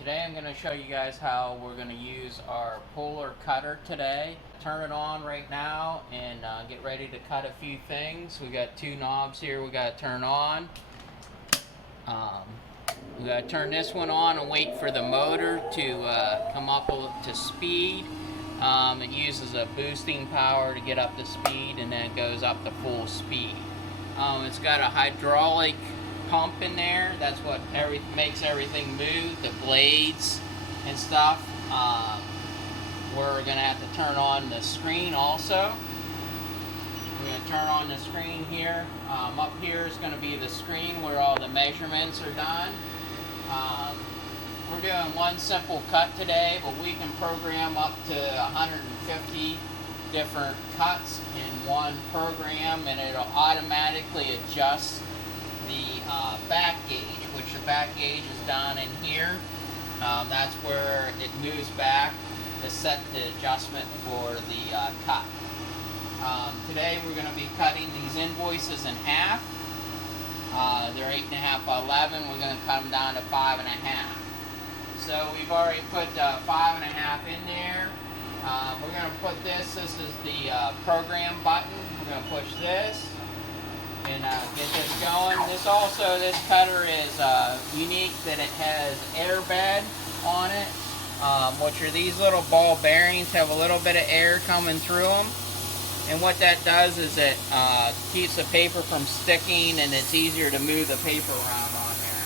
Today I'm going to show you guys how we're going to use our puller cutter today. Turn it on right now and get ready to cut a few things. We got two knobs here we got to turn on. We got to turn this one on and wait for the motor to come up to speed. It uses a boosting power to get up to speed, and then it goes up to full speed. It's got a hydraulic pump in there. That's what makes everything move, the blades and stuff. We're going to have to turn on the screen also. We're going to turn on the screen here. Up here is going to be the screen where all the measurements are done. We're doing one simple cut today, but we can program up to 150 different cuts in one program, and it'll automatically adjust the back gauge, which the back gauge is down in here. That's where it moves back to set the adjustment for the cut. Today we're going to be cutting these invoices in half. They're 8.5 by 11. We're going to cut them down to 5.5. So we've already put 5.5 in there. We're going to put this is the program button. We're going to push this and get this going. This cutter is unique that it has airbed on it, which are these little ball bearings, have a little bit of air coming through them. And what that does is it keeps the paper from sticking, and it's easier to move the paper around on there.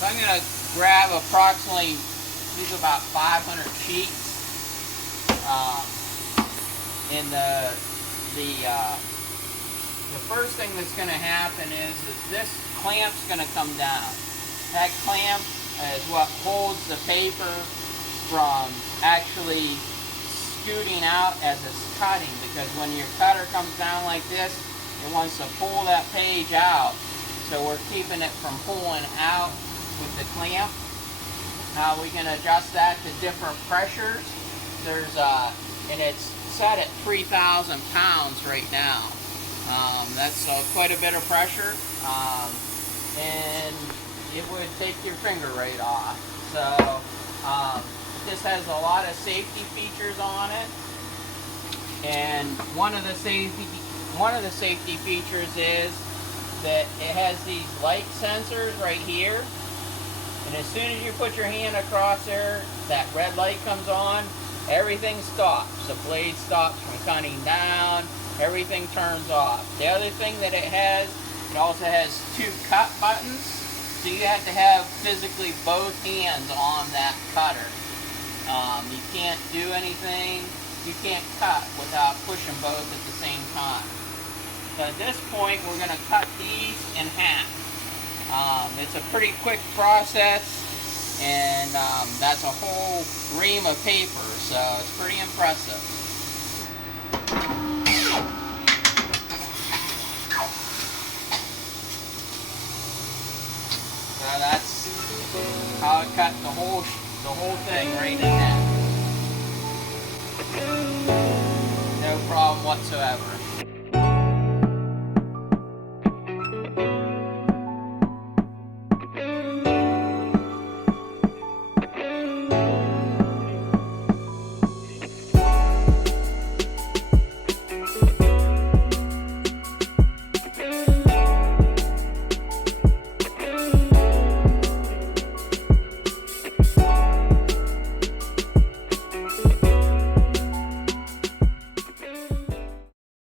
So I'm going to grab approximately, these are about 500 sheets. The first thing that's going to happen is this clamp's going to come down. That clamp is what holds the paper from actually scooting out as it's cutting, because when your cutter comes down like this, it wants to pull that page out. So we're keeping it from pulling out with the clamp. Now we can adjust that to different pressures. And it's set at 3,000 pounds right now. That's quite a bit of pressure, and it would take your finger right off. So this has a lot of safety features on it, and one of the safety features is that it has these light sensors right here, and as soon as you put your hand across there, that red light comes on, everything stops. The blade stops from cutting down, everything turns off. The other thing that it also has two cut buttons, so you have to have physically both hands on that cutter. You can't do anything, you can't cut without pushing both at the same time. So at this point, we're going to cut these in half. It's a pretty quick process, and that's a whole ream of paper, so it's pretty impressive. So that's how it cut the whole thing right in half. No problem whatsoever.